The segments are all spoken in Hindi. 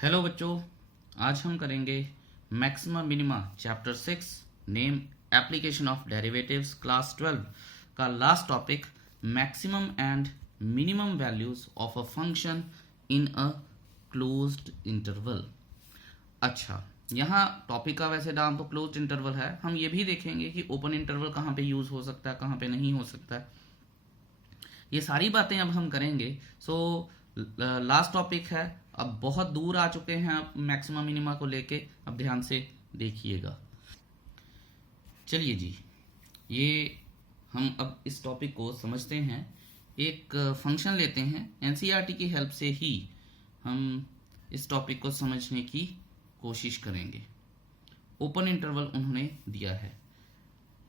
हेलो बच्चों, आज हम करेंगे maxima minima chapter 6 name application of derivatives class 12 का last topic maximum and minimum values of a function in a closed interval. अच्छा, यहाँ टॉपिक का वैसे नाम तो क्लोज्ड इंटरवल है। हम ये भी देखेंगे कि ओपन इंटरवल कहाँ पे यूज हो सकता है, कहाँ पे नहीं हो सकता है। ये सारी बातें अब हम करेंगे। लास्ट टॉपिक है, अब बहुत दूर आ चुके हैं आप मैक्सिमा मिनिमा को लेके। अब ध्यान से देखिएगा। चलिए जी, ये हम अब इस टॉपिक को समझते हैं। एक फंक्शन लेते हैं, एनसीईआरटी की हेल्प से ही हम इस टॉपिक को समझने की कोशिश करेंगे। ओपन इंटरवल उन्होंने दिया है।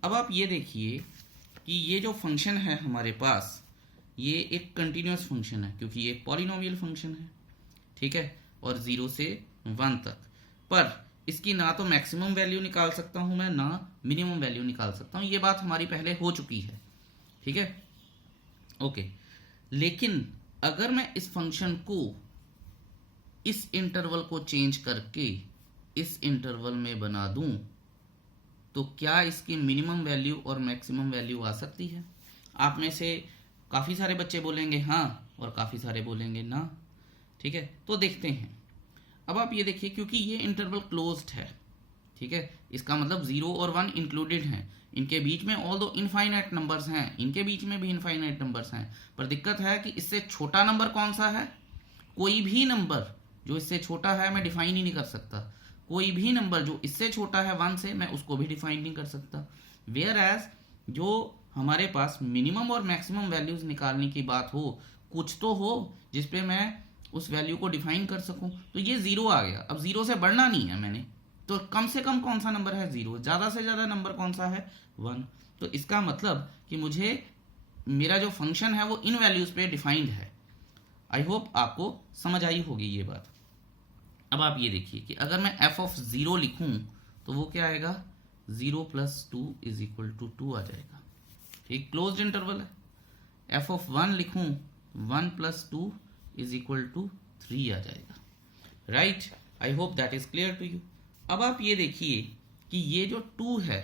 अब आप ये देखिए कि ये जो फंक्शन है हमारे पास, ये एक कंटिन्यूस फंक्शन है क्योंकि ये एक पॉलिनोमियल फंक्शन है, ठीक है, और 0 से 1 तक। पर इसकी ना तो मैक्सिमम वैल्यू निकाल सकता हूं मैं, ना मिनिमम वैल्यू निकाल सकता हूं। ये बात हमारी पहले हो चुकी है, ठीक है, ओके। लेकिन अगर मैं इस फंक्शन को इस इंटरवल को चेंज करके इस इंटरवल में बना दूं तो क्या इसकी मिनिमम वैल्यू और मैक्सिमम वैल्यू आ सकती है? आप में से काफ़ी सारे बच्चे बोलेंगे हाँ और काफ़ी सारे बोलेंगे ना, ठीक है। तो देखते हैं। अब आप ये देखिए, क्योंकि ये इंटरवल क्लोज्ड है, ठीक है, इसका मतलब 0 और 1 इंक्लूडेड हैं। इनके बीच में ऑल दो इनफाइनाइट नंबर्स हैं, इनके बीच में भी इनफाइनाइट नंबर्स हैं, पर दिक्कत है कि इससे छोटा नंबर कौन सा है? कोई भी नंबर जो इससे छोटा है मैं डिफाइन ही नहीं कर सकता। कोई भी नंबर जो इससे छोटा है 1 से, मैं उसको भी डिफाइन नहीं कर सकता। वेयर एज जो हमारे पास मिनिमम और मैक्सिमम वैल्यूज निकालने की बात हो, कुछ तो हो जिसपे मैं उस वैल्यू को डिफाइन कर सकूं। तो ये 0 आ गया। अब 0 से बढ़ना नहीं है मैंने, तो कम से कम कौन सा नंबर है? 0। ज्यादा से ज्यादा नंबर कौन सा है? 1। तो इसका मतलब कि मुझे मेरा जो फंक्शन है वो इन वैल्यूज पे डिफाइंड है। आई होप आपको समझ आई होगी ये बात। अब आप ये देखिए कि अगर मैं f ऑफ 0 लिखूं तो वो क्या आएगा? 0 प्लस 2 इज इक्वल टू 2 आ जाएगा। एक क्लोज्ड इंटरवल है। f ऑफ 1 लिखूं 1 प्लस 2 इज इक्वल टू 3 आ जाएगा। Right, I hope that is clear to you. अब आप ये देखिए कि ये जो 2 है,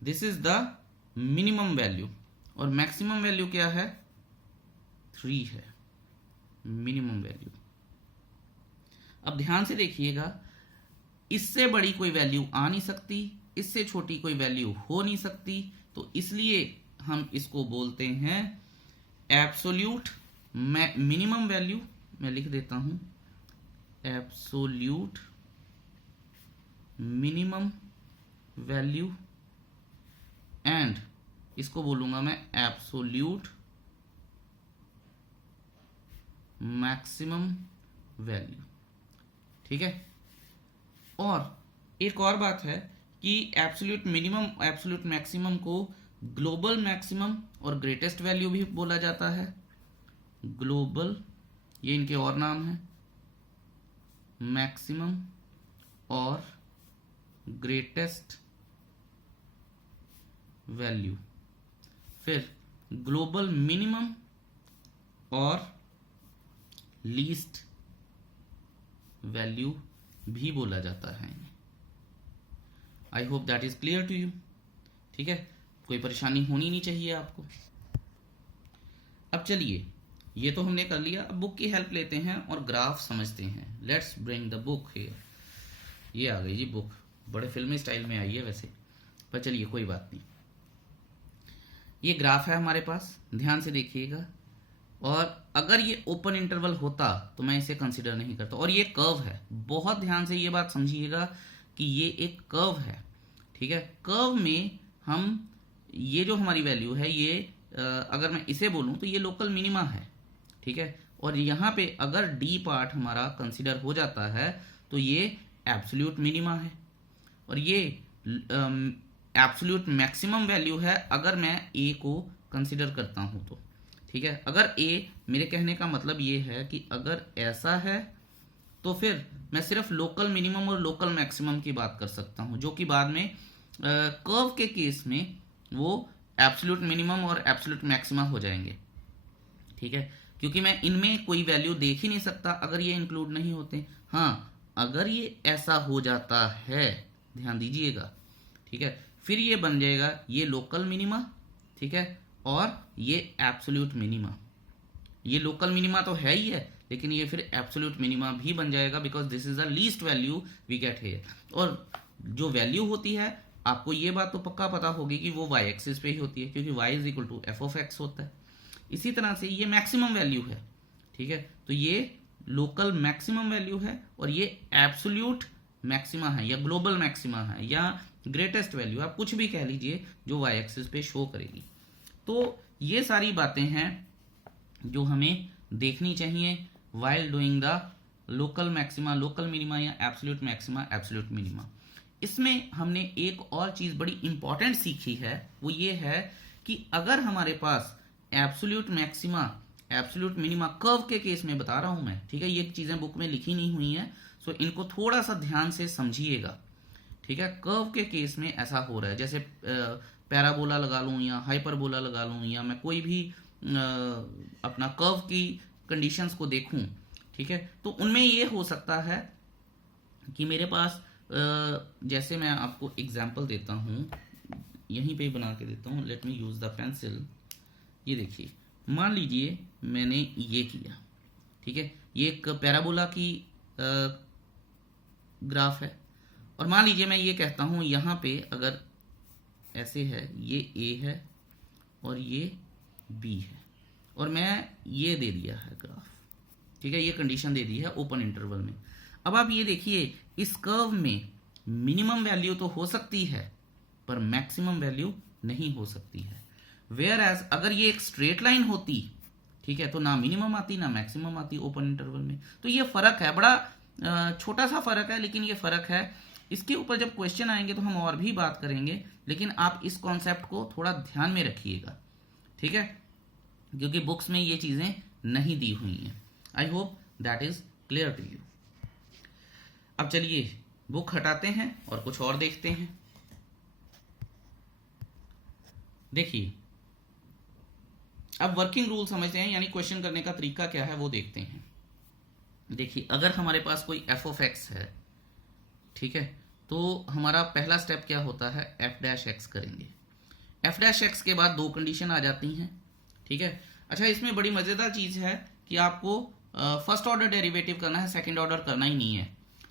this is the minimum value, और मैक्सिमम वैल्यू क्या है? 3 है मिनिमम वैल्यू। अब ध्यान से देखिएगा, इससे बड़ी कोई वैल्यू आ नहीं सकती, इससे छोटी कोई वैल्यू हो नहीं सकती, तो इसलिए हम इसको बोलते हैं एब्सोल्यूट मिनिमम वैल्यू। मैं लिख देता हूं एब्सोल्यूट मिनिमम वैल्यू, एंड इसको बोलूंगा मैं एब्सोल्यूट मैक्सिमम वैल्यू, ठीक है। और एक और बात है कि एब्सोल्यूट मिनिमम एब्सोल्यूट मैक्सिमम को ग्लोबल मैक्सिमम और ग्रेटेस्ट वैल्यू भी बोला जाता है। ग्लोबल, ये इनके और नाम है, मैक्सिमम और ग्रेटेस्ट वैल्यू, फिर ग्लोबल मिनिमम और लीस्ट वैल्यू भी बोला जाता है इन्हें। I hope that is clear to you, ठीक है। कोई परेशानी होनी नहीं चाहिए आपको। अब चलिए, ये तो हमने कर लिया। अब बुक की हेल्प लेते हैं और ग्राफ समझते हैं। Let's bring the book here. ये आ गई जी बुक, बड़े फिल्मी स्टाइल में आई है वैसे, पर चलिए कोई बात नहीं। ये ग्राफ है हमारे पास, ध्यान से देखिएगा। और अगर ये ओपन इंटरवल होता तो मैं इसे कंसीडर नहीं करता। और ये कर्व है, बहुत ध्यान से ये बात समझिएगा कि ये एक कर्व है, ठीक है। कर्व में हम ये जो हमारी वैल्यू है, ये अगर मैं इसे बोलूं तो ये लोकल मिनिमा है, ठीक है। और यहाँ पे अगर डी पार्ट हमारा कंसीडर हो जाता है तो ये एब्सोल्यूट मिनिमा है, और ये एब्सोल्यूट मैक्सिमम वैल्यू है अगर मैं ए को कंसीडर करता हूं तो, ठीक है। अगर ए, मेरे कहने का मतलब ये है कि अगर ऐसा है तो फिर मैं सिर्फ लोकल मिनिमम और लोकल मैक्सिमम की बात कर सकता हूं, जो कि बाद में कर्व के केस में वो एब्सोल्यूट मिनिमम और एब्सोल्यूट मैक्सिमम हो जाएंगे, ठीक है। क्योंकि मैं इनमें कोई वैल्यू देख ही नहीं सकता अगर ये इंक्लूड नहीं होते। हाँ, अगर ये ऐसा हो जाता है, ध्यान दीजिएगा, ठीक है, फिर ये बन जाएगा ये लोकल मिनिमा, ठीक है, और ये एब्सोल्यूट मिनिमा। ये लोकल मिनिमा तो है ही है, लेकिन ये फिर एब्सोल्यूट मिनिमा भी बन जाएगा, because this is the least value we get here. और जो वैल्यू होती है, आपको ये बात तो पक्का पता होगी कि वो वाई एक्सिस पे ही होती है, क्योंकि y is equal to f of x होता है। इसी तरह से ये मैक्सिमम वैल्यू है, ठीक है, तो ये लोकल मैक्सिमम वैल्यू है, और ये एब्सोल्यूट मैक्सिमा है, या ग्लोबल मैक्सिमा है, या ग्रेटेस्ट वैल्यू, आप कुछ भी कह लीजिए, जो वाई एक्सिस पे शो करेगी। तो ये सारी बातें हैं जो हमें देखनी चाहिए while doing the local maxima, local minima, या एब्सोल्यूट मैक्सिमा, एब्सोल्यूट मिनिमा। इसमें हमने एक और चीज बड़ी इंपॉर्टेंट सीखी है, वो ये है कि अगर हमारे पास absolute maxima, absolute minima, curve के केस में बता रहा हूं मैं, ठीक है, ये चीजें बुक में लिखी नहीं हुई हैं, सो इनको थोड़ा सा ध्यान से समझिएगा, ठीक है। कर्व के केस में ऐसा हो रहा है, जैसे पैराबोला लगा लूं या हाइपरबोला लगा लूं, या मैं कोई भी अपना कर्व की कंडीशंस को देखूं, ठीक है, तो उनमें ये हो सकता है कि मेरे पास जैसे मैं आपको एग्जांपल देता हूं, यहीं पे ही बना के देता हूं, let me use the pencil. ये देखिए, मान लीजिए मैंने ये किया, ठीक है, ये एक पैराबोला की ग्राफ है, और मान लीजिए मैं ये कहता हूं यहां पे अगर ऐसे है, ये ए है और ये बी है, और मैं ये दे दिया है ग्राफ, ठीक है, ये कंडीशन दे दी है ओपन इंटरवल में। अब आप ये देखिए, इस कर्व में मिनिमम वैल्यू तो हो सकती है, पर मैक्सिमम वैल्यू नहीं हो सकती है। वेयर एज अगर ये एक स्ट्रेट लाइन होती, ठीक है, तो ना मिनिमम आती ना मैक्सिमम आती ओपन इंटरवल में। तो ये फर्क है, बड़ा छोटा सा फर्क है, लेकिन ये फर्क है। इसके ऊपर जब क्वेश्चन आएंगे तो हम और भी बात करेंगे, लेकिन आप इस कॉन्सेप्ट को थोड़ा ध्यान में रखिएगा, ठीक है, क्योंकि बुक्स में ये चीजें नहीं दी हुई हैं। I hope that is clear to you. अब चलिए बुक हटाते हैं और कुछ और देखते हैं। देखिए, अब वर्किंग रूल समझते हैं, यानी क्वेश्चन करने का तरीका क्या है वो देखते हैं। देखिए, अगर हमारे पास कोई एफ ऑफ एक्स है, ठीक है, तो हमारा पहला स्टेप क्या होता है, एफ डैश एक्स करेंगे। एफ डैश एक्स के बाद दो कंडीशन आ जाती हैं, ठीक है। अच्छा, इसमें बड़ी मजेदार चीज है कि आपको फर्स्ट ऑर्डर डेरिवेटिव करना है, सेकंड ऑर्डर करना ही नहीं है,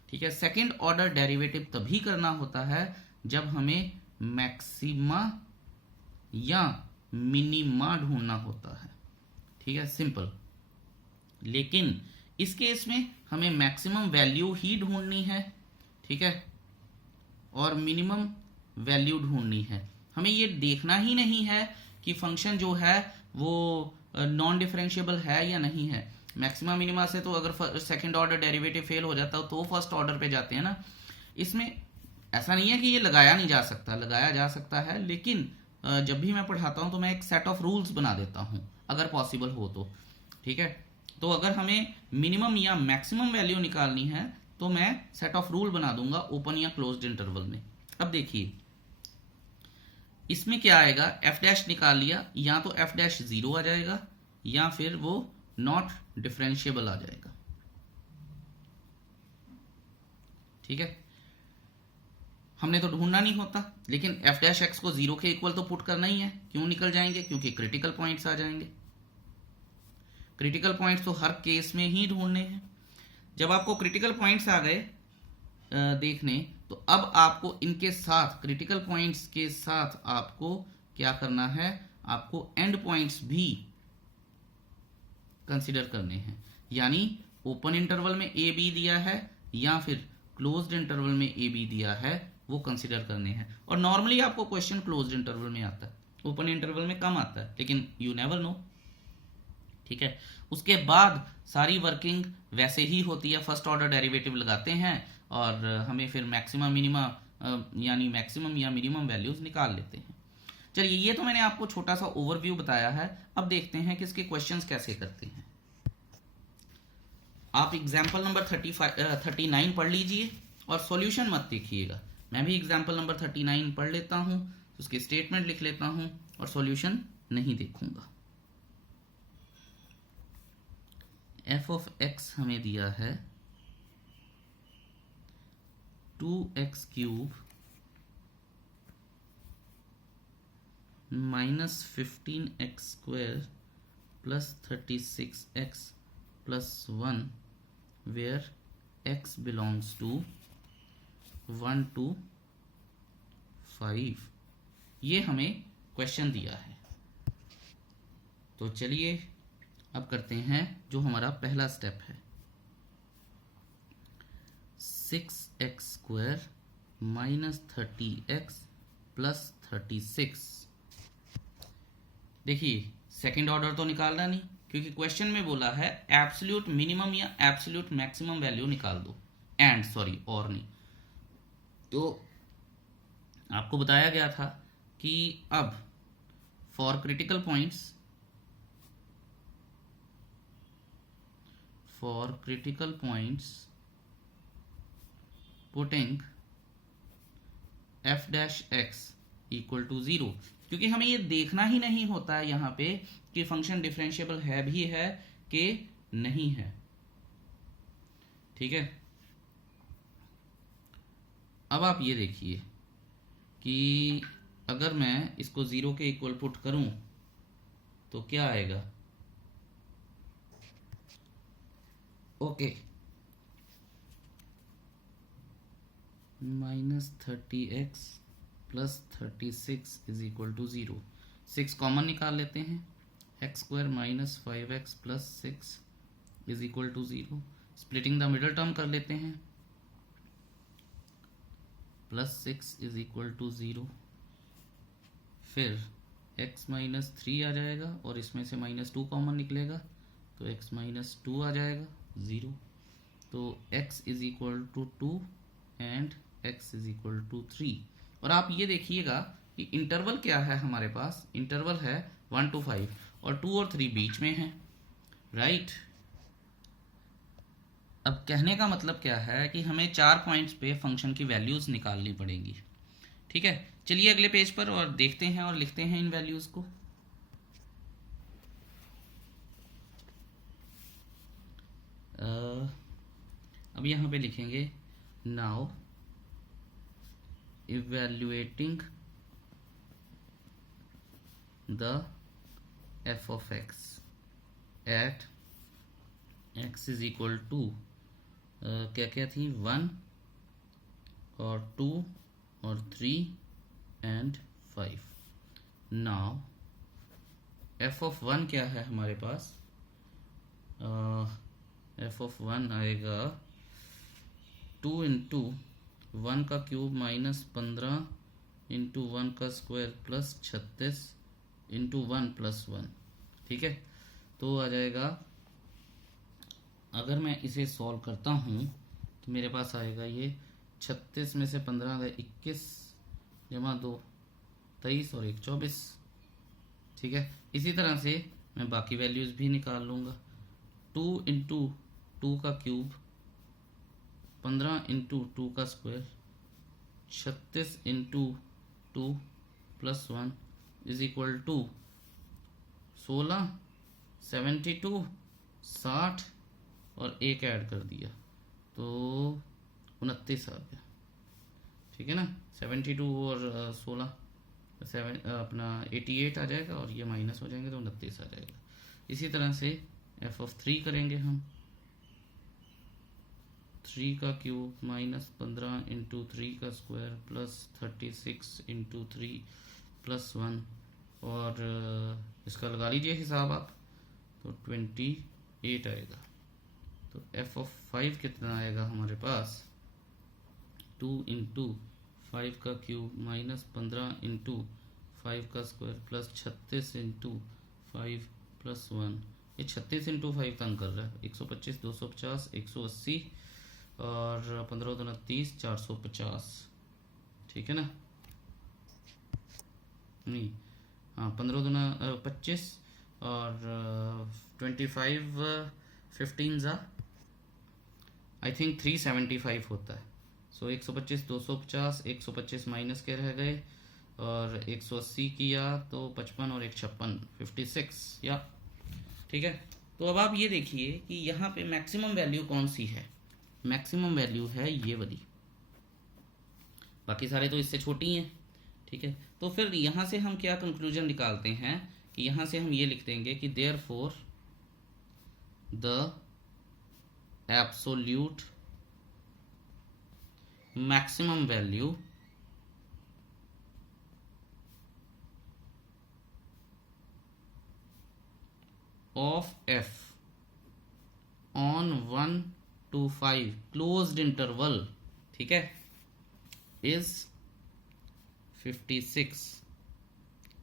ठीक है। सेकंड ऑर्डर डेरिवेटिव तभी करना होता है जब हमें मैक्सिमा या मिनिमा ढूंढना होता है, ठीक है, सिंपल। लेकिन इस केस में हमें मैक्सिमम वैल्यू ही ढूंढनी है, ठीक है, और मिनिमम वैल्यू ढूंढनी है। हमें ये देखना ही नहीं है कि फंक्शन जो है वो नॉन डिफरेंशिएबल है या नहीं है। मैक्सिमम मिनिमा से तो अगर सेकंड ऑर्डर डेरिवेटिव फेल हो जाता हो तो फर्स्ट ऑर्डर पे जाते हैं ना। इसमें ऐसा नहीं है कि ये लगाया नहीं जा सकता, लगाया जा सकता है, लेकिन जब भी मैं पढ़ाता हूं तो मैं एक सेट ऑफ रूल्स बना देता हूं, अगर पॉसिबल हो तो, ठीक है। तो अगर हमें मिनिमम या मैक्सिमम वैल्यू निकालनी है तो मैं सेट ऑफ रूल बना दूंगा ओपन या क्लोज्ड इंटरवल में। अब देखिए, इसमें क्या आएगा, एफ डैश निकाल लिया, या तो एफ डैश 0 आ जाएगा या फिर वो नॉट डिफरेंशिएबल आ जाएगा, ठीक है। हमने तो ढूंढना नहीं होता, लेकिन एफ डैश एक्स को 0 के इक्वल तो पुट करना ही है। क्यों निकल जाएंगे, क्योंकि क्रिटिकल पॉइंट्स आ जाएंगे। क्रिटिकल पॉइंट्स तो हर केस में ही ढूंढने हैं। जब आपको क्रिटिकल पॉइंट्स आ गए देखने, तो अब आपको इनके साथ, क्रिटिकल पॉइंट्स के साथ आपको क्या करना है, आपको एंड पॉइंट्स भी कंसीडर करने हैं। यानी ओपन इंटरवल में ए बी दिया है या फिर क्लोज्ड इंटरवल में ए बी दिया है, वो कंसीडर करने हैं। और नॉर्मली आपको क्वेश्चन क्लोज्ड इंटरवल में आता है, ओपन इंटरवल में कम आता है, लेकिन यू नेवर नो, ठीक है। उसके बाद सारी वर्किंग वैसे ही होती है, फर्स्ट ऑर्डर डेरिवेटिव लगाते हैं और हमें फिर मैक्सिमम मिनिमा यानी मैक्सिमम या मिनिमम वैल्यूज निकाल लेते हैं। चलिए, ये तो मैंने आपको छोटा सा ओवरव्यू बताया है। अब देखते हैं कि इसके क्वेश्चंस कैसे करते हैं। आप एग्जाम्पल नंबर 39 पढ़ लीजिए और सॉल्यूशन मत देखिएगा। मैं भी एग्जाम्पल नंबर 39 पढ़ लेता हूं, उसके स्टेटमेंट लिख लेता हूं और सॉल्यूशन नहीं देखूंगा। एफ ऑफ एक्स हमें दिया है 2x³ minus 15x² plus 36x plus 1 where x belongs to 1 to 5। ये हमें क्वेश्चन दिया है। तो चलिए अब करते हैं जो हमारा पहला स्टेप है, 6x² माइनस 30x प्लस 36। देखिए सेकेंड ऑर्डर तो निकालना नहीं, क्योंकि क्वेश्चन में बोला है एब्सोल्यूट मिनिमम या एब्सोल्यूट मैक्सिमम वैल्यू निकाल दो, और नहीं। तो आपको बताया गया था कि अब for critical points putting f dash x equal to 0, क्योंकि हमें ये देखना ही नहीं होता है यहाँ पे कि फंक्शन डिफरेंशिएबल है भी है कि नहीं है। ठीक है, अब आप ये देखिए कि अगर मैं इसको 0 के इक्वल पुट करूं तो क्या आएगा। Okay, minus 30x plus 36 is equal to 0। 6 common निकाल लेते हैं, x² minus 5x plus 6 is equal to 0। Splitting the middle term कर लेते हैं, प्लस 6 इज इक्वल टू 0। फिर x माइनस 3 आ जाएगा और इसमें से -2 कॉमन निकलेगा तो x माइनस 2 आ जाएगा 0। तो x is equal to 2 and x is equal to 3। और आप ये देखिएगा कि इंटरवल क्या है हमारे पास, इंटरवल है 1 to 5 और 2 और 3 बीच में है, राइट। अब कहने का मतलब क्या है कि हमें 4 पॉइंट्स पे फंक्शन की वैल्यूज निकालनी पड़ेगी। ठीक है, चलिए अगले पेज पर और देखते हैं और लिखते हैं इन वैल्यूज को। अब यहाँ पे लिखेंगे now evaluating the f of x at x is equal to क्या क्या थी 1 और 2 और 3 एंड 5। नाउ f of 1 क्या है हमारे पास, f of 1 आएगा 2 इंटू 1 का क्यूब माइनस 15 इंटू 1 का स्क्वायर प्लस 36 इंटू 1 प्लस 1। ठीक है, तो आ जाएगा, अगर मैं इसे सॉल्व करता हूँ तो मेरे पास आएगा ये 36 में से 15 गए 21 जमा 2 23 और 1 24। ठीक है, इसी तरह से मैं बाकी वैल्यूज़ भी निकाल लूँगा। 2 इंटू 2 का क्यूब 15 इंटू 2 का square 36 into 2 plus 1 is equal to 16 72 60 और 1 ऐड कर दिया तो 29 आ गया। ठीक है ना, 72 और 16 अपना 88 आ जाएगा और ये माइनस हो जाएंगे तो 29 आ जाएगा। इसी तरह से f of 3 करेंगे हम, 3 का क्यूब माइनस 15 इंटू 3 का स्क्वायर प्लस 36 इंटू 3 प्लस 1 और इसका लगा लीजिए हिसाब आप, तो 28 आएगा। तो f of 5 कितना आएगा हमारे पास, 2 इंटू 5 का क्यूब माइनस 15 इंटू 5 का स्क्वायर प्लस 36 इंटू 5 प्लस 1। ये 36 इंटू 5 तंग कर रहा है, 125 250 180 और 15 दूना 30 450। ठीक है ना, नहीं हाँ 15 दूना 25 और 25 15 ज़ा आई थिंक 375 होता है। सो 125 250 125 माइनस के रह गए और 180 किया तो 55 और 1 56 56 या ठीक है। तो अब आप ये देखिए कि यहाँ पे मैक्सिमम वैल्यू कौन सी है, मैक्सिमम वैल्यू है ये वाली, बाकी सारे तो इससे छोटी हैं, ठीक है। तो फिर यहाँ से हम क्या कंक्लूजन निकालते हैं कि यहाँ से हम ये लिख देंगे कि therefore the absolute maximum value of f on 1 to 5 closed interval, ठीक है, इज 56,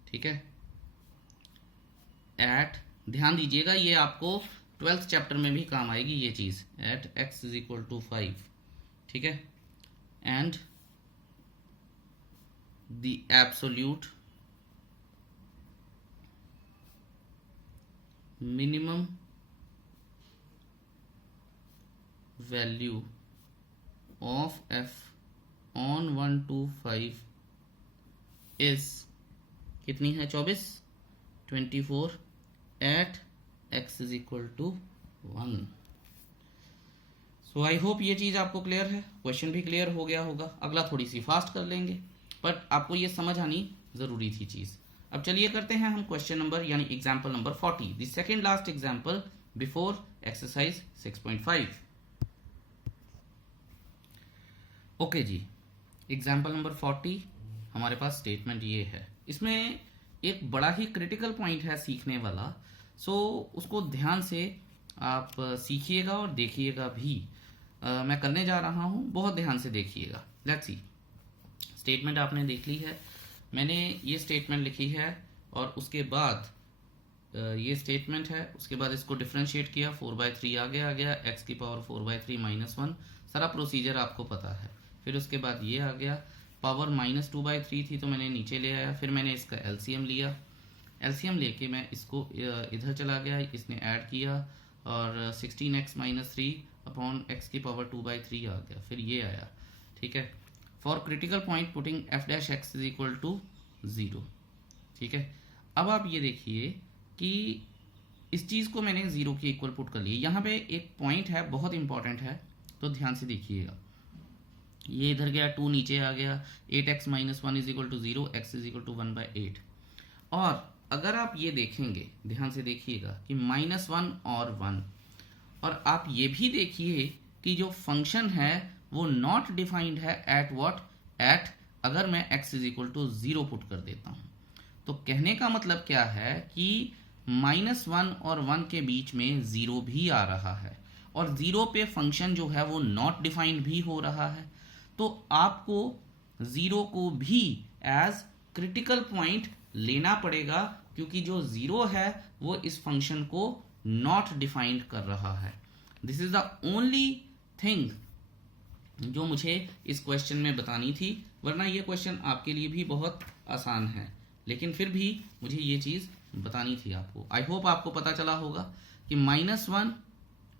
ठीक है, एट, ध्यान दीजिएगा ये आपको 12th चैप्टर में भी काम आएगी ये चीज, at x is equal to 5, ठीक है, and the absolute minimum value of f on 1 to 5 is कितनी है, 24 at x is equal to 1। So I hope ये चीज़ आपको क्लियर है, क्वेश्चन भी क्लियर हो गया होगा। अगला थोड़ी सी फास्ट कर लेंगे, बट आपको ये समझ आनी ज़रूरी थी चीज़। अब चलिए करते हैं हम क्वेश्चन नंबर यानी example number 40, the second last example before exercise 6.5। Okay जी, एग्जाम्पल नंबर 40 हमारे पास स्टेटमेंट ये है, इसमें एक बड़ा ही क्रिटिकल पॉइंट है सीखने वाला, सो उसको ध्यान से आप सीखिएगा और देखिएगा भी। मैं करने जा रहा हूँ, बहुत ध्यान से देखिएगा। लेट्स सी, स्टेटमेंट आपने देख ली है, मैंने ये स्टेटमेंट लिखी है और उसके बाद ये स्टेटमेंट है, उसके बाद इसको डिफ्रेंशिएट किया, 4/3 आगे आ गया, x की पावर 4/3 -1, सारा प्रोसीजर आपको पता है। फिर उसके बाद ये आ गया, पावर -2/3 थी तो मैंने नीचे ले आया, फिर मैंने इसका एलसीएम लिया, एलसीएम लेके मैं इसको इधर चला गया, इसने ऐड किया और 16x - 3 अपॉन x की पावर 2/3 आ गया, फिर ये आया, ठीक है। For critical point putting f'(x) is equal to 0, ठीक है। अब आप ये देखिए कि इस चीज़ को मैंने 0 के इक्वल पुट कर लिया। यहाँ पे एक पॉइंट है बहुत इंपॉर्टेंट है, तो ध्यान से देखिएगा, ये इधर गया, 2 नीचे आ गया, 8x - 1 is equal to 0, x is equal to 1/8। और अगर आप ये देखेंगे, ध्यान से देखिएगा कि -1 और 1, और आप ये भी देखिए कि जो फंक्शन है वो नॉट डिफाइंड है एट व्हाट, एट, अगर मैं x is equal to 0 put कर देता हूँ, तो कहने का मतलब क्या है कि -1 और 1 के बीच में 0 भी आ रहा है, और 0 पे फंक्शन जो है वो नॉट डिफाइंड भी हो रहा है। तो आपको 0 को भी एज क्रिटिकल पॉइंट लेना पड़ेगा, क्योंकि जो 0 है वो इस फंक्शन को नॉट डिफाइंड कर रहा है। This is the only thing जो मुझे इस क्वेश्चन में बतानी थी, वरना ये क्वेश्चन आपके लिए भी बहुत आसान है, लेकिन फिर भी मुझे ये चीज़ बतानी थी आपको। आई होप आपको पता चला होगा कि -1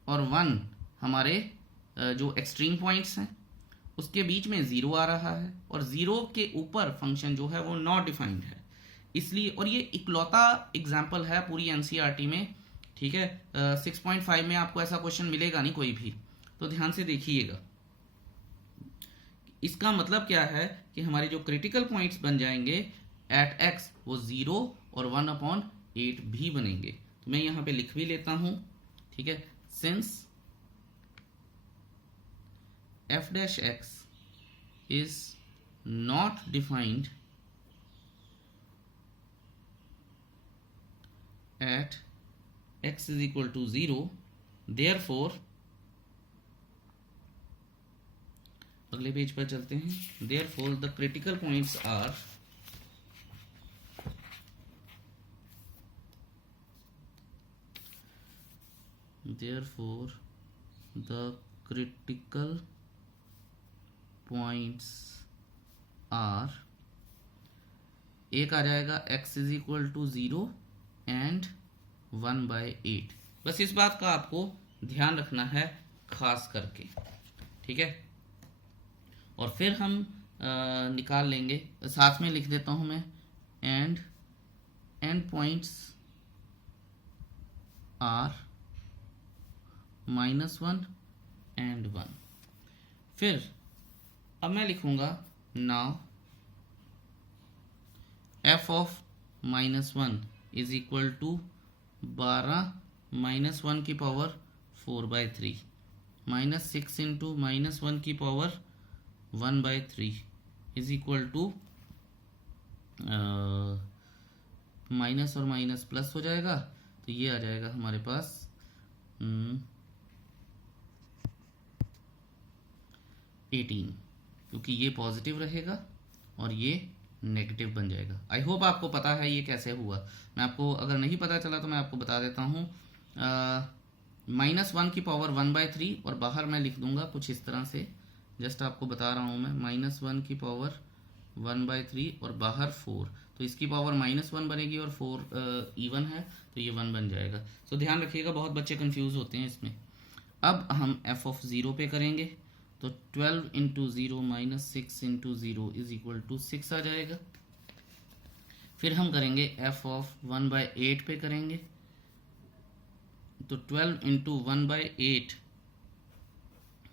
और 1 हमारे जो एक्सट्रीम पॉइंट्स हैं उसके बीच में 0 आ रहा है, और 0 के ऊपर फंक्शन जो है वो नॉट डिफाइंड है, इसलिए। और ये इकलौता एग्जाम्पल है पूरी एनसीईआरटी में, ठीक है। 6.5 में आपको ऐसा क्वेश्चन मिलेगा नहीं कोई भी, तो ध्यान से देखिएगा। इसका मतलब क्या है कि हमारे जो क्रिटिकल पॉइंट्स बन जाएंगे एट x, वो 0 और 1/8 भी बनेंगे। तो मैं यहाँ पे लिख भी लेता हूँ, ठीक है, since f'(x) is not defined at x is equal to 0, therefore अगले पेज पर चलते हैं, therefore the critical points are therefore the critical points are, एक आ जाएगा x is equal to 0 and 1/8। बस इस बात का आपको ध्यान रखना है खास करके, ठीक है। और फिर हम निकाल लेंगे, साथ में लिख देता हूं मैं, एंड पॉइंट्स आर -1 एंड 1। फिर अब मैं लिखूंगा now f of -1 is equal to 12 -1 की पावर 4/3 -6 इंटू -1 की power 1/3 is equal to minus और माइनस प्लस हो जाएगा, तो ये आ जाएगा हमारे पास 18, क्योंकि ये पॉजिटिव रहेगा और ये नेगेटिव बन जाएगा। आई होप आपको पता है ये कैसे हुआ। मैं आपको अगर नहीं पता चला तो मैं आपको बता देता हूँ। -1 की पावर 1/3 और बाहर मैं लिख दूंगा कुछ इस तरह से, जस्ट आपको बता रहा हूँ मैं। -1 की पावर 1/3 और बाहर 4, तो इसकी पावर -1 बनेगी और 4 इवन है तो ये 1 बन जाएगा। सो ध्यान रखिएगा, बहुत बच्चे कंफ्यूज होते हैं इसमें। अब हम f ऑफ 0 पे करेंगे तो 12 into 0 -6 into 0 is equal to 6 आ जाएगा। फिर हम करेंगे f ऑफ 1/8 पे करेंगे तो 12 इंटू 1/8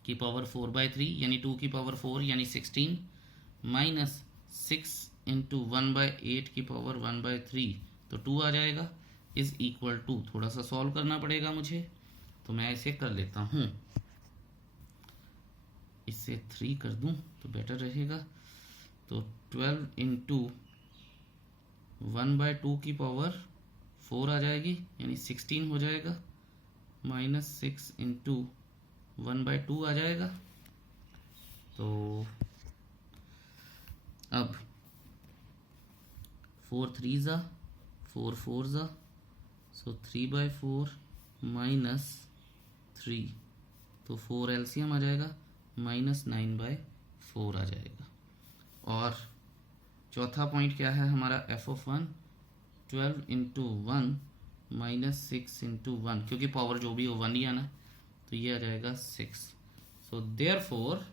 की पावर 4/3 यानी 2 की पावर 4 यानी 16 -6 इंटू 1/8 की पावर 1/3 तो 2 आ जाएगा इज इक्वल टू, थोड़ा सा सॉल्व करना पड़ेगा मुझे तो मैं इसे कर लेता हूँ, इससे 3 कर दूं तो बेटर रहेगा। तो 12 इंटू 1/2 की पावर 4 आ जाएगी यानी 16 हो जाएगा, -6 इंटू 1/2 आ जाएगा। तो अब 4 3 ज़ा 4 4 ज़ा, सो 3/4 -3, तो 4 एलसीएम आ जाएगा, -9/4 आ जाएगा। और चौथा पॉइंट क्या है हमारा, f ऑफ 1 12 इंटू 1 -6 इंटू 1, क्योंकि पावर जो भी हो 1 ही आना, तो ये आ जाएगा 6। So therefore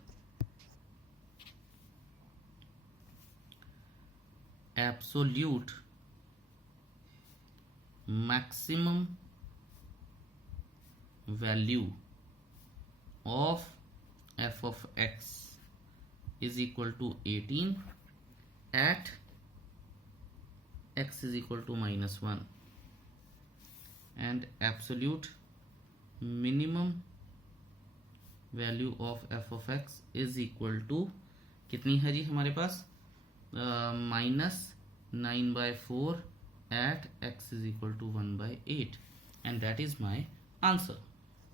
absolute maximum value of f of x is equal to 18 at x is equal to -1 and absolute minimum value of f of x is equal to कितनी है जी हमारे पास, -9/4 at x is equal to 1/8 and that is my answer।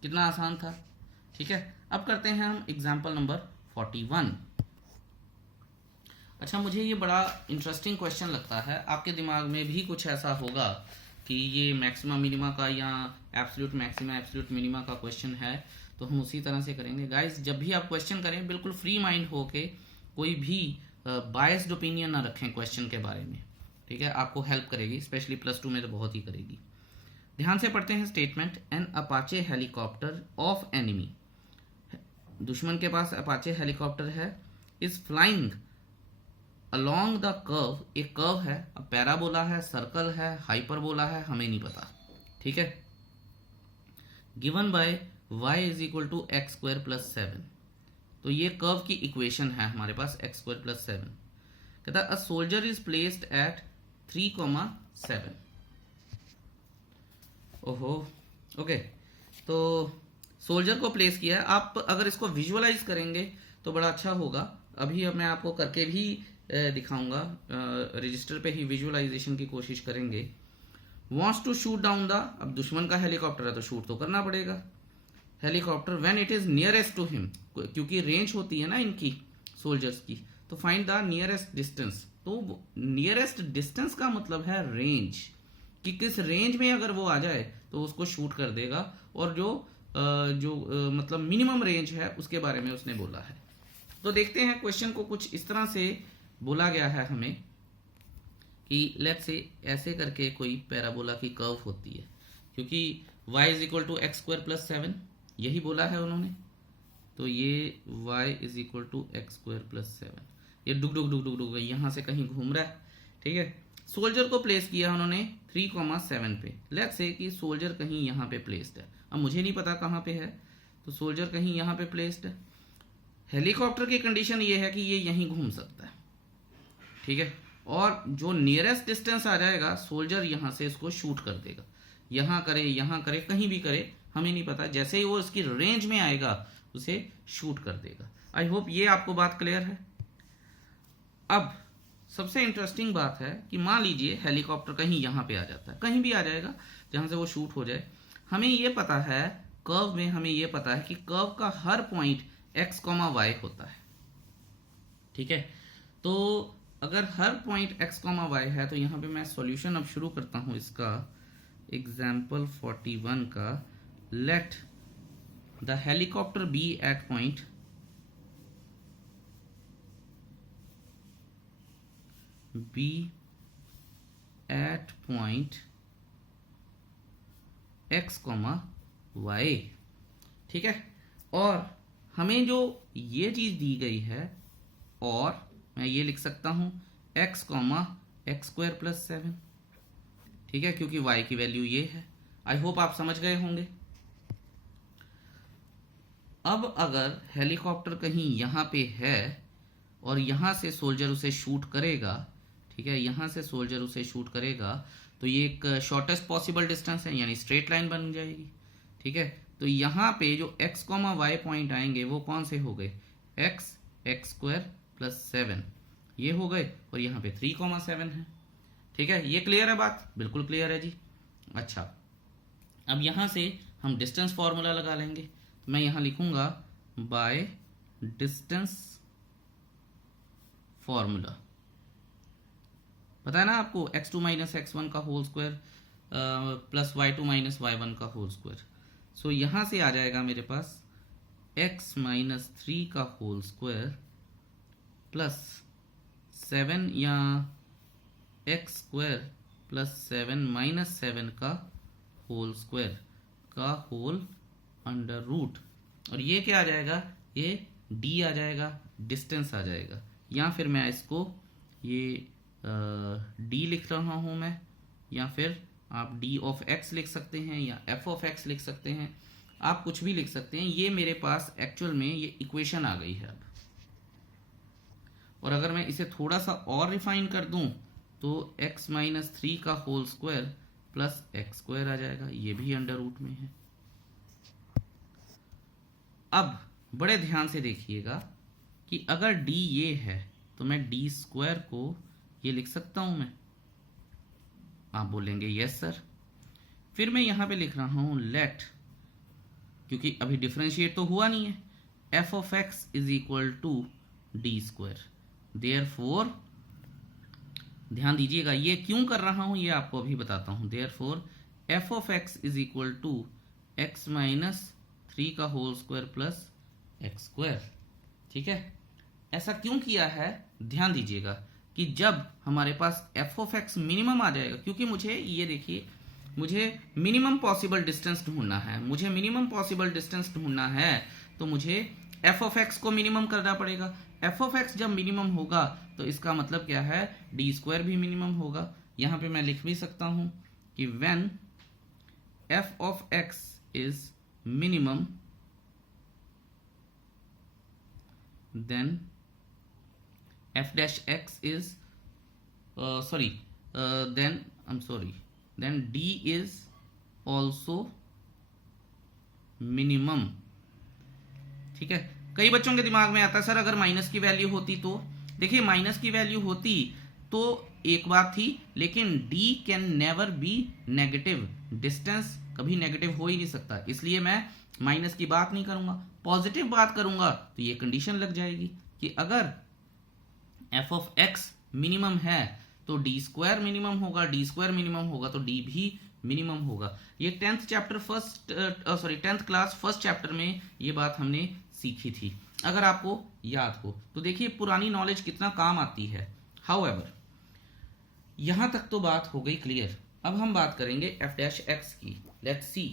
कितना आसान था, ठीक है। अब करते हैं हम एग्जाम्पल नंबर 41। अच्छा, मुझे ये बड़ा इंटरेस्टिंग क्वेश्चन लगता है। आपके दिमाग में भी कुछ ऐसा होगा कि ये मैक्सिमा मिनिमा का या एब्सोल्यूट मैक्सिमा एब्सोल्यूट मिनिमा का क्वेश्चन है, तो हम उसी तरह से करेंगे। गाइस, जब भी आप क्वेश्चन करें बिल्कुल फ्री माइंड होके, कोई भी बायस्ड ओपिनियन ना रखें क्वेश्चन के बारे में, ठीक है। आपको हेल्प करेगी, स्पेशली +2 में तो बहुत ही करेगी। ध्यान से पढ़ते हैं statement. An Apache helicopter of enemy, दुश्मन के पास अपाचे हेलीकॉप्टर है, is flying along the curve, एक कर्व है, अब पैराबोला है, सर्कल है, हाइपरबोला है, हमें नहीं पता, ठीक है। Given by y is equal to x² + 7, तो ये कर्व की इक्वेशन है हमारे पास, x² + 7। कहता है a soldier is placed at 3,7। ओहो, ओके, तो सोल्जर को प्लेस किया है। आप अगर इसको विजुअलाइज करेंगे तो बड़ा अच्छा होगा। अभी अब मैं आपको करके भी दिखाऊंगा, रजिस्टर पे ही विजुअलाइजेशन की कोशिश करेंगे। Wants to shoot down the, अब दुश्मन का हेलीकॉप्टर है तो शूट तो करना पड़ेगा helicopter, when it is nearest to him, क्योंकि रेंज होती है ना इनकी सोल्जर्स की, तो फाइंड द नियरेस्ट डिस्टेंस। तो नियरेस्ट डिस्टेंस का मतलब है रेंज, कि किस रेंज में अगर वो आ जाए तो उसको शूट कर देगा, और जो मतलब मिनिमम रेंज है उसके बारे में उसने बोला है। तो देखते हैं क्वेश्चन को कुछ इस तरह से बोला गया है हमें कि लेट्स से ऐसे करके कोई पैराबोला की कर्व होती है, क्योंकि y is equal to x² + 7 यही बोला है उन्होंने, तो ये y is equal to x² + 7, ये डुग डुग डुग डुग डुग यहाँ से कहीं घूम रहा है, ठीक है। सोल्जर को प्लेस किया उन्होंने 3,7 पे। लेट्स से कि सोल्जर कहीं यहाँ पे प्लेस्ड है, अब मुझे नहीं पता कहाँ पे है, तो सोल्जर कहीं यहाँ पे प्लेस्ड है। हेलीकॉप्टर की कंडीशन ये है कि ये यहीं घूम सकता है, ठीक है, और जो नियरेस्ट डिस्टेंस आ जाएगा सोल्जर यहाँ से इसको शूट कर देगा, यहाँ करे कहीं भी करे, हमें नहीं पता, जैसे ही वो इसकी रेंज में आएगा उसे शूट कर देगा। आई होप ये आपको बात क्लियर है। अब सबसे इंटरेस्टिंग बात है कि मान लीजिए हेलीकॉप्टर कहीं यहाँ पे आ जाता है, कहीं भी आ जाएगा जहां से वो शूट हो जाए। हमें ये पता है कर्व में, हमें ये पता है कि कर्व का हर पॉइंट x, y होता है, ठीक है। तो अगर हर पॉइंट x, y है तो यहाँ पे मैं सॉल्यूशन अब शुरू करता हूँ इसका, एग्जाम्पल 41 का। Let the helicopter be at point be at point x, y, ठीक है। और हमें जो ये चीज दी गई है, और मैं ये लिख सकता हूं x, x² + 7, ठीक है, क्योंकि y की वैल्यू ये है। आई होप आप समझ गए होंगे। अब अगर हेलीकॉप्टर कहीं यहाँ पे है और यहाँ से सोल्जर उसे शूट करेगा, ठीक है, यहाँ से सोल्जर उसे शूट करेगा, तो ये एक शॉर्टेस्ट पॉसिबल डिस्टेंस है, यानी स्ट्रेट लाइन बन जाएगी, ठीक है। तो यहाँ पे जो x, y पॉइंट आएंगे वो कौन से हो गए, x, x² + 7 ये हो गए, और यहाँ पे 3,7 है, ठीक है। ये क्लियर है बात? बिल्कुल क्लियर है जी। अच्छा, अब यहाँ से हम डिस्टेंस फॉर्मूला लगा लेंगे। तो मैं यहाँ लिखूंगा बाय डिस्टेंस फॉर्मूला, पता है ना आपको, x2 - x1 का whole square plus y2 - y1 का होल स्क्वायर। सो यहाँ से आ जाएगा मेरे पास x - 3 का होल स्क्वायर प्लस 7 या x² + 7 - 7 का होल स्क्वायर का होल अंडर रूट, और ये क्या आ जाएगा, ये d आ जाएगा, डिस्टेंस आ जाएगा, या फिर मैं इसको ये d लिख रहा हूं मैं, या फिर आप d ऑफ x लिख सकते हैं, या f ऑफ x लिख सकते हैं, आप कुछ भी लिख सकते हैं। ये मेरे पास एक्चुअल में ये इक्वेशन आ गई है अब। और अगर मैं इसे थोड़ा सा और रिफाइन कर दूं तो x - 3 का होल स्क्वायर प्लस x² आ जाएगा, ये भी अंडर रूट में है। अब बड़े ध्यान से देखिएगा कि अगर d ये है तो मैं d² को ये लिख सकता हूं मैं, आप बोलेंगे यस सर। फिर मैं यहां पे लिख रहा हूं लेट, क्योंकि अभी डिफरेंशिएट तो हुआ नहीं है, f of x = d²। Therefore ध्यान दीजिएगा, ये क्यों कर रहा हूं ये आपको अभी बताता हूं। Therefore f of x = x - 3 का होल स्क्वायर प्लस x², ठीक है। ऐसा क्यों किया है, ध्यान दीजिएगा कि जब हमारे पास f ऑफ x मिनिमम आ जाएगा, क्योंकि मुझे ये देखिए, मुझे मिनिमम पॉसिबल डिस्टेंस ढूंढना है, मुझे मिनिमम पॉसिबल डिस्टेंस ढूंढना है, तो मुझे f ऑफ x को मिनिमम करना पड़ेगा। f ऑफ x जब मिनिमम होगा तो इसका मतलब क्या है, d² भी मिनिमम होगा। यहां पे मैं लिख भी सकता हूं कि when f of x is minimum then f dash x is then d is also minimum, ठीक है। कई बच्चों के दिमाग में आता है सर अगर माइनस की वैल्यू होती तो, देखिए माइनस की वैल्यू होती तो एक बात थी, लेकिन d can never be negative, distance कभी नेगेटिव हो ही नहीं सकता, इसलिए मैं माइनस की बात नहीं करूंगा, पॉजिटिव बात करूंगा तो ये कंडीशन लग जाएगी कि अगर f ऑफ x मिनिमम है तो d² मिनिमम होगा, d² मिनिमम होगा तो d भी मिनिमम होगा। ये 10th क्लास फर्स्ट चैप्टर में ये बात हमने सीखी थी, अगर आपको याद हो तो। देखिए पुरानी नॉलेज कितना काम आती है। हाउएवर यहां तक तो बात हो गई क्लियर। अब हम बात करेंगे f डैश x की। Let's see.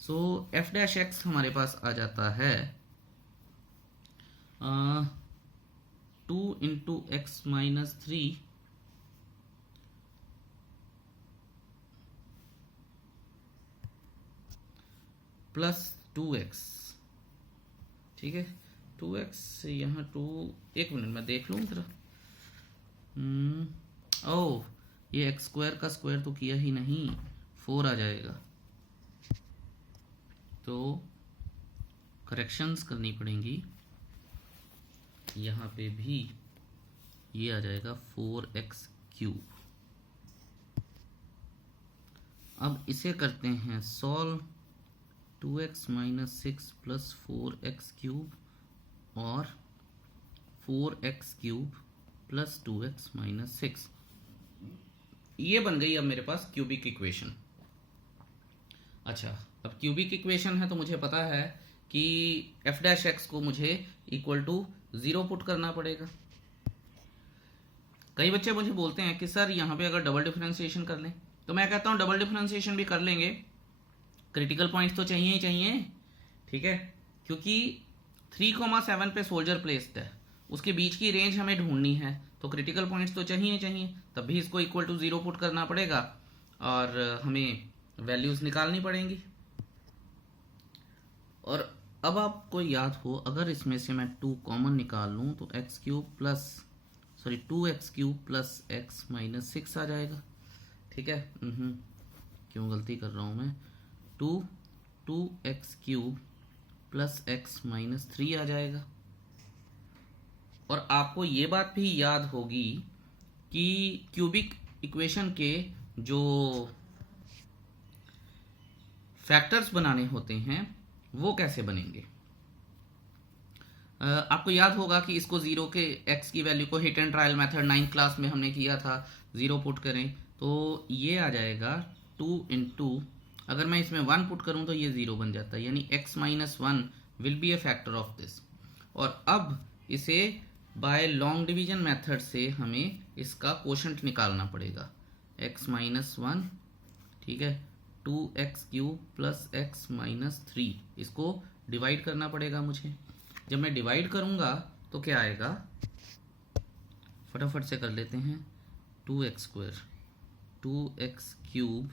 So f dash x हमारे पास आ जाता है 2 × x - 3 प्लस 2x, ठीक है। 2x यहाँ 2, एक मिनट मैं देख लूँ जरा। ओह, ये x स्क्वायर का स्क्वायर तो किया ही नहीं, 4 आ जाएगा, तो करेक्शंस करनी पड़ेंगी। यहाँ पे भी ये आ जाएगा 4x³। अब इसे करते हैं सॉल्व। 2x - 6 प्लस 4x³ और 4x³ प्लस 2x - 6, ये बन गई अब मेरे पास क्यूबिक इक्वेशन। अच्छा, अब क्यूबिक इक्वेशन है तो मुझे पता है कि f' को मुझे इक्वल टू 0 पुट करना पड़ेगा। कई बच्चे मुझे बोलते हैं कि सर यहाँ पे अगर डबल डिफरेंशिएशन कर लें, तो मैं कहता हूँ डबल डिफरेंशिएशन भी कर लेंगे, क्रिटिकल पॉइंट्स तो चाहिए ही चाहिए, ठीक है, क्योंकि 3,7 पे सोल्जर प्लेस्ड है, उसके बीच की रेंज हमें ढूंढनी है, तो क्रिटिकल पॉइंट्स तो चाहिए चाहिए, तब भी इसको इक्वल टू 0 पुट करना पड़ेगा और हमें वैल्यूज निकालनी पड़ेंगी। और अब आपको याद हो, अगर इसमें से मैं 2 कॉमन निकाल लूँ तो 2x³ प्लस x - 6 आ जाएगा, ठीक है। क्यों गलती कर रहा हूँ मैं, 2x³ प्लस x - 3 आ जाएगा। और आपको ये बात भी याद होगी कि क्यूबिक इक्वेशन के जो फैक्टर्स बनाने होते हैं वो कैसे बनेंगे। आपको याद होगा कि इसको 0 के x की वैल्यू को hit and trial method 9th class में हमने किया था, 0 पुट करें तो ये आ जाएगा 2 इंटू, अगर मैं इसमें 1 पुट करूं तो ये 0 बन जाता है, यानी x - 1 will be A factor of this. और अब इसे बाय लॉन्ग डिवीजन मेथड से हमें इसका कोशंट निकालना पड़ेगा, x - 1, ठीक है, 2x³ प्लस x - 3, इसको डिवाइड करना पड़ेगा मुझे। जब मैं डिवाइड करूंगा तो क्या आएगा, फटाफट से कर लेते हैं, 2x² 2x³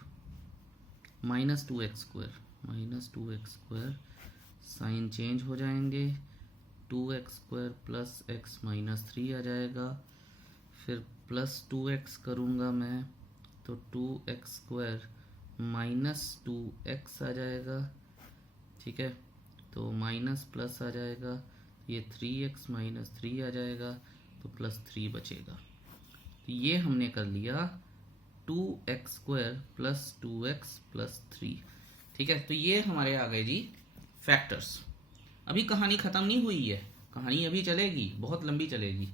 minus 2x² sign change हो जाएंगे, 2x² प्लस x - 3 आ जाएगा, फिर प्लस 2x करूँगा मैं तो 2x² माइनस 2x आ जाएगा, ठीक है, तो माइनस प्लस आ जाएगा, ये 3x - 3 आ जाएगा, तो प्लस 3 बचेगा। तो ये हमने कर लिया 2x² प्लस 2x प्लस 3, ठीक है। तो ये हमारे आ गए जी फैक्टर्स। अभी कहानी खत्म नहीं हुई है, कहानी अभी चलेगी, बहुत लंबी चलेगी।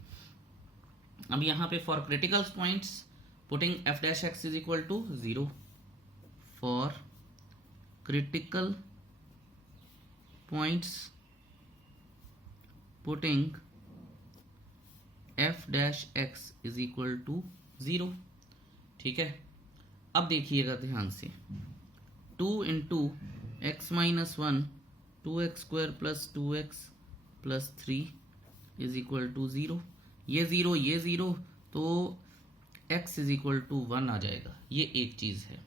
अब यहाँ पे for critical points putting f' is equal to 0, for critical points putting f' is equal to 0, ठीक है। अब देखिएगा ध्यान से, 2 into x - 1 2x² plus 2x plus 3 is equal to 0, ये 0 तो x इज इक्वल टू 1 आ जाएगा, ये एक चीज़ है,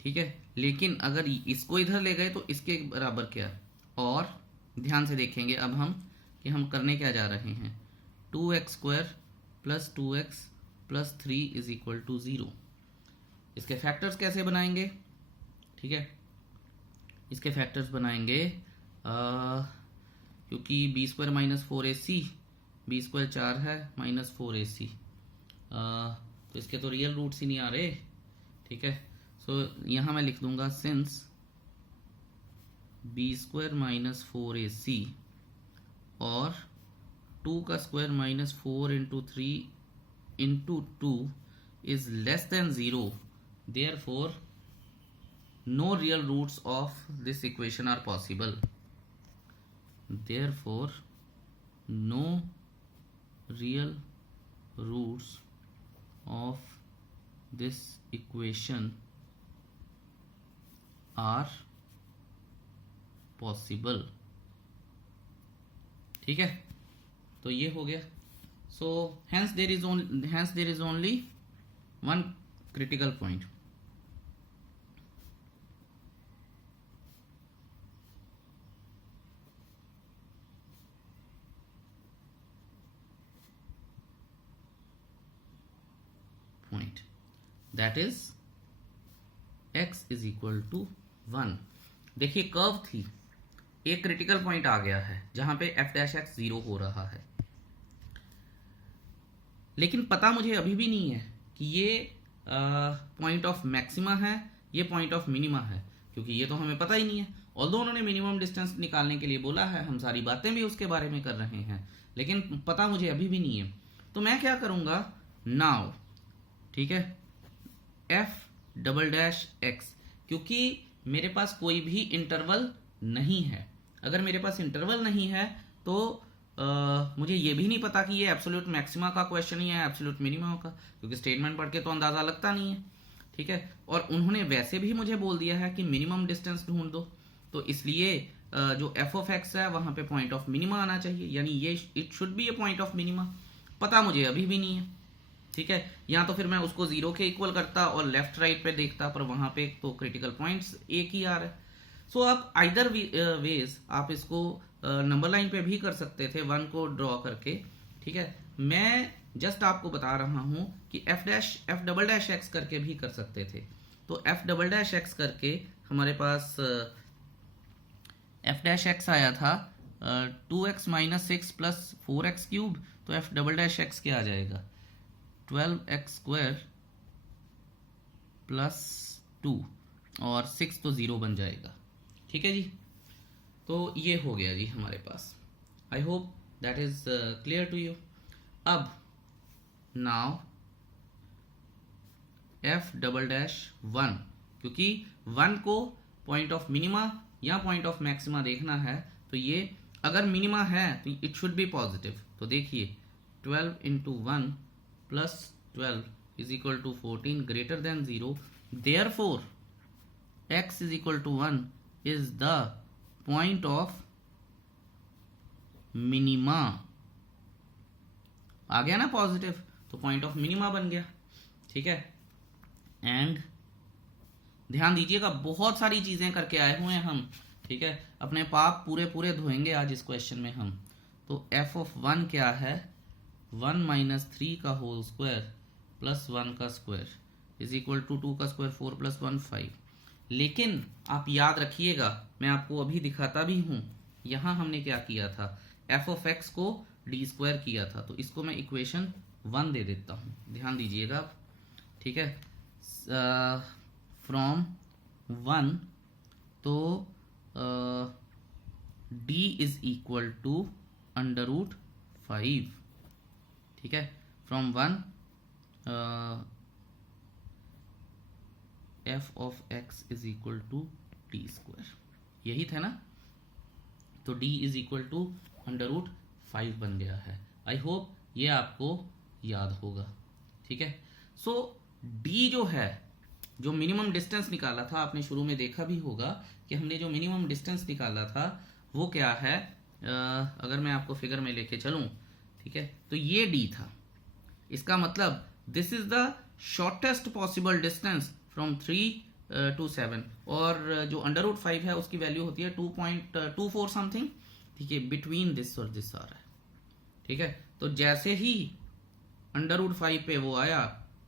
ठीक है। लेकिन अगर इसको इधर ले गए तो इसके बराबर क्या, और ध्यान से देखेंगे अब हम कि हम करने क्या जा रहे हैं, 2x² plus 2x plus 3 is equal to 0। इसके फैक्टर्स कैसे बनाएंगे, ठीक है, इसके फैक्टर्स बनाएंगे क्योंकि b² - 4ac, b² 4 है माइनस 4ac, तो इसके तो रियल रूट्स ही नहीं आ रहे, ठीक है। सो यहाँ मैं लिख दूंगा सिंस b² - 4ac और 2 का square minus 4 into 3 into 2 is less than 0, therefore no real roots of this equation are possible, therefore no real roots of this equation are possible, ठीक है। तो ये हो गया, so hence there is only one critical point। That is x is equal to 1। देखिए कर्व थी, एक क्रिटिकल पॉइंट आ गया है जहां पे f डैश एक्स 0 हो रहा है, लेकिन पता मुझे अभी भी नहीं है कि ये पॉइंट ऑफ मैक्सिमा है, ये पॉइंट ऑफ मिनिमा है, क्योंकि ये तो हमें पता ही नहीं है। ऑल्दो उन्होंने मिनिमम डिस्टेंस निकालने के लिए बोला है, हम सारी बातें भी उसके बारे में कर रहे हैं, लेकिन पता मुझे अभी भी नहीं है। तो मैं क्या करूंगा नाउ, ठीक है, एफ डबल डैश एक्स, क्योंकि मेरे पास कोई भी इंटरवल नहीं है। अगर मेरे पास इंटरवल नहीं है तो मुझे ये भी नहीं पता कि ये एब्सोल्यूट मैक्सिमा का क्वेश्चन ही है एब्सोल्यूट मिनिमा का, क्योंकि स्टेटमेंट पढ़ के तो अंदाजा लगता नहीं है, ठीक है। और उन्होंने वैसे भी मुझे बोल दिया है कि मिनिमम डिस्टेंस ढूंढ दो, तो इसलिए जो एफ ऑफ एक्स है वहां पे पॉइंट ऑफ मिनिमा आना चाहिए, यानी ये it should be A point of minima. पता मुझे अभी भी नहीं है, ठीक है। या तो फिर मैं उसको 0 के इक्वल करता और लेफ्ट राइट पे देखता, पर वहां पे तो क्रिटिकल पॉइंट्स एक ही आ रहा है। सो आप आइदर वेज आप इसको नंबर लाइन पे भी कर सकते थे 1 को ड्रॉ करके, ठीक है। मैं जस्ट आपको बता रहा हूं कि एफ डबल डैश एक्स करके भी कर सकते थे। तो एफ डबल डैश एक्स करके हमारे पास एफ डैश एक्स आया था 2x minus 6 plus 4x cube, तो एफ डबल डैश एक्स क्या आ जाएगा 12x स्क्वायर प्लस 2 और 6 तो 0 बन जाएगा, ठीक है जी। तो ये हो गया जी हमारे पास। I hope that is clear to you. अब नाउ एफ डबल डैश 1, क्योंकि 1 को पॉइंट ऑफ मिनिमा या पॉइंट ऑफ मैक्सिमा देखना है, तो ये अगर मिनिमा है तो इट शुड बी पॉजिटिव। तो देखिए 12 into 1 plus 12 is equal to 14 greater than 0, therefore x is equal to 1 is the point of minima. आ गया ना पॉजिटिव, तो पॉइंट ऑफ मिनिमा बन गया, ठीक है। एंड ध्यान दीजिएगा बहुत सारी चीजें करके आए हुए हैं हम, ठीक है। अपने पाप पूरे पूरे धोएंगे आज इस क्वेश्चन में हम। तो एफ ऑफ 1 क्या है 1 माइनस 3 का होल स्क्वायर प्लस 1 का स्क्वायर इज इक्वल टू 2 का स्क्वायर 4 प्लस 1 5। लेकिन आप याद रखिएगा, मैं आपको अभी दिखाता भी हूं, यहां हमने क्या किया था एफ ऑफ एक्स को डी स्क्वायर किया था, तो इसको मैं इक्वेशन 1 दे देता हूं, ध्यान दीजिएगा, ठीक है। फ्रॉम 1 तो d is equal to under root 5, ठीक है। From 1 f of x is equal to d square, यही था ना। तो d is equal to under root 5 बन गया है। आई होप ये आपको याद होगा, ठीक है। सो d जो है, जो मिनिमम डिस्टेंस निकाला था, आपने शुरू में देखा भी होगा कि हमने जो मिनिमम डिस्टेंस निकाला था वो क्या है, अगर मैं आपको फिगर में लेके चलूं, ठीक है, तो ये d था। इसका मतलब this is the shortest possible distance from 3 to 7, और जो अंडर रूट 5 है उसकी वैल्यू होती है 2.24 समथिंग, ठीक है। बिटवीन दिस और दिस आ रहा है, ठीक है। तो जैसे ही अंडर रूट 5 पे वो आया,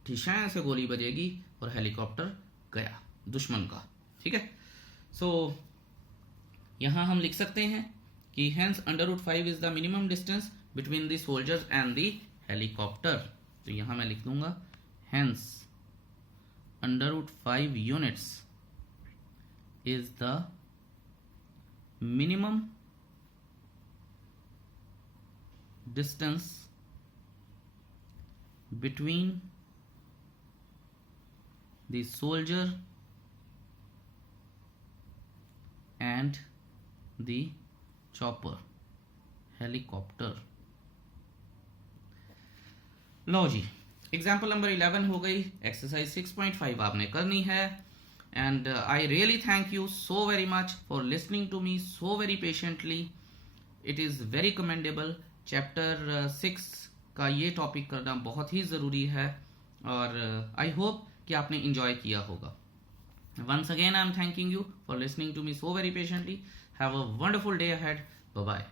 ठिशां से गोली बजेगी और हेलीकॉप्टर गया दुश्मन का, ठीक है। सो यहां हम लिख सकते हैं कि hence under root 5 is the minimum distance between the soldiers and the helicopter. तो यहां मैं लिख दूंगा hence under root 5 units is the minimum distance between the soldier and the chopper helicopter। लो जी, एग्जाम्पल नंबर 11 हो गई, एक्सरसाइज 6.5 आपने करनी है। And I really thank you so very much for listening to me so very patiently. It is very commendable. Chapter 6 का ये टॉपिक करना बहुत ही ज़रूरी है, और आई होप कि आपने इंजॉय किया होगा। Once again I am thanking you for listening to me so very patiently. Have a wonderful day ahead. Bye bye.